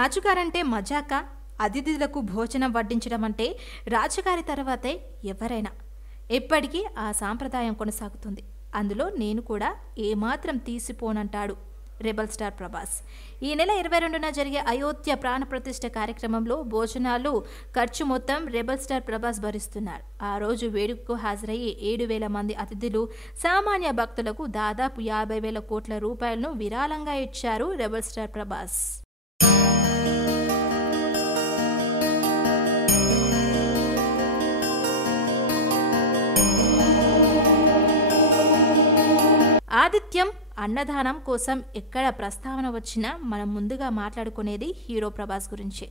రాజుగారంటే మజాకా? అతిథులకు భోజనం వడ్డించడం అంటే రాజుగారి తర్వాతే ఎవరైనా. ఎప్పటికీ ఆ సాంప్రదాయం కొనసాగుతుంది. అందులో నేను కూడా ఏమాత్రం తీసిపోనంటాడు రెబల్ స్టార్ ప్రభాస్. ఈ నెల 22న జరిగే అయోధ్య ప్రాణప్రతిష్ఠ కార్యక్రమంలో భోజనాలు ఖర్చు మొత్తం రెబల్ స్టార్ ప్రభాస్ భరిస్తున్నారు. ఆ రోజు వేడుకకు హాజరయ్యే 7,000 మంది అతిథులు, సామాన్య భక్తులకు దాదాపు 50,000 కోట్ల రూపాయలను విరాళంగా ఇచ్చారు రెబల్ స్టార్ ప్రభాస్. ఆతిథ్యం, అన్నదానం కోసం ఎక్కడ ప్రస్తావన వచ్చినా మనం ముందుగా మాట్లాడుకునేది హీరో ప్రభాస్ గురించి.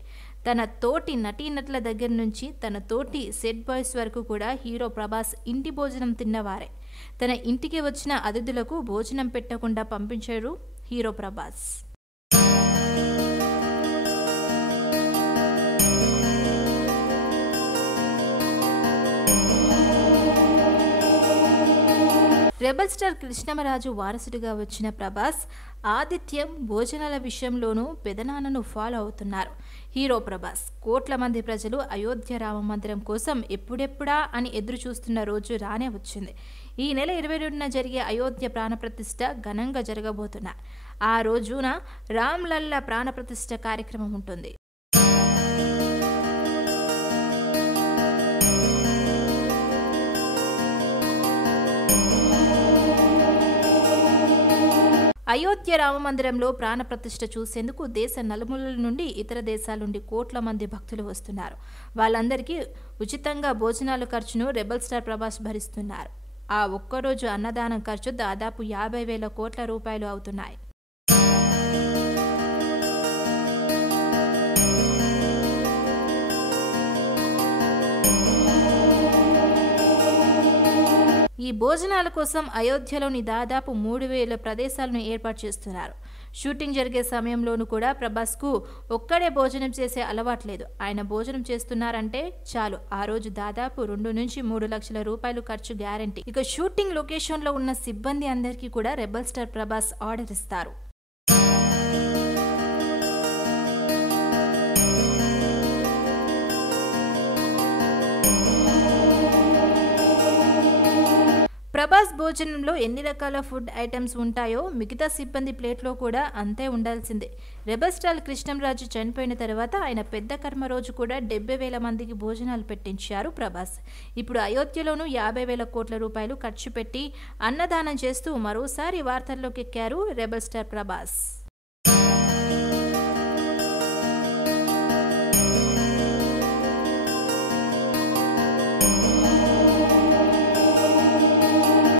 తన తోటి నటీనటుల దగ్గర నుంచి తన తోటి సెట్ బాయ్స్ వరకు కూడా హీరో ప్రభాస్ ఇంటి భోజనం తిన్నవారే. తన ఇంటికి వచ్చిన అతిథులకు భోజనం పెట్టకుండా పంపించారు hero Prabhas. Rebel star Krishnam Raju వారసుడిగా వచ్చిన ప్రభాస్ ఆతిథ్యం, భోజనాల విషయంలోనూ పెదనాన్నను ఫాలో అవుతున్నారు. హీరో ప్రభాస్ కోట్ల మంది ప్రజలు అయోధ్య రామ మందిరం కోసం ఎప్పుడెప్పుడా అని ఎదురు చూస్తున్న రోజు రానే వచ్చింది. ఈ నెల 22న జరిగే అయోధ్య ప్రాణప్రతిష్ఠ ఘనంగా జరగబోతున్నారు. ఆ రోజున రామ్లల్ల ప్రాణప్రతిష్ఠ కార్యక్రమం ఉంటుంది. అయోధ్య రామమందిరంలో ప్రాణప్రతిష్ఠ చూసేందుకు దేశ నలుమూలల నుండి, ఇతర దేశాల నుండి కోట్ల మంది భక్తులు వస్తున్నారు. వాళ్ళందరికీ ఉచితంగా భోజనాల ఖర్చును రెబల్ స్టార్ ప్రభాస్ భరిస్తున్నారు. ఆ ఒక్కరోజు అన్నదానం ఖర్చు దాదాపు 50,000 కోట్ల రూపాయలు అవుతున్నాయి. ఈ భోజనాల కోసం అయోధ్యలోని దాదాపు 3,000 ప్రదేశాలను ఏర్పాటు చేస్తున్నారు. షూటింగ్ జరిగే సమయంలోనూ కూడా ప్రభాస్కు ఒక్కడే భోజనం చేసే అలవాట్లేదు. ఆయన భోజనం చేస్తున్నారంటే చాలు ఆ రోజు దాదాపు 2 నుంచి 3 లక్షల రూపాయలు ఖర్చు గ్యారంటీ. ఇక షూటింగ్ లొకేషన్లో ఉన్న సిబ్బంది అందరికీ కూడా రెబల్ స్టార్ ప్రభాస్ ఆర్డర్ ఇస్తారు. ప్రభాస్ భోజనంలో ఎన్ని రకాల ఫుడ్ ఐటమ్స్ ఉంటాయో మిగతా సిబ్బంది ప్లేట్లో కూడా అంతే ఉండాల్సిందే. రెబల్ స్టార్ కృష్ణంరాజు చనిపోయిన తర్వాత ఆయన పెద్ద కర్మ రోజు కూడా 70,000 మందికి భోజనాలు పెట్టించారు ప్రభాస్. ఇప్పుడు అయోధ్యలోనూ 50,000 కోట్ల రూపాయలు ఖర్చు పెట్టి అన్నదానం చేస్తూ మరోసారి వార్తల్లోకి ఎక్కారు రెబల్ స్టార్ ప్రభాస్.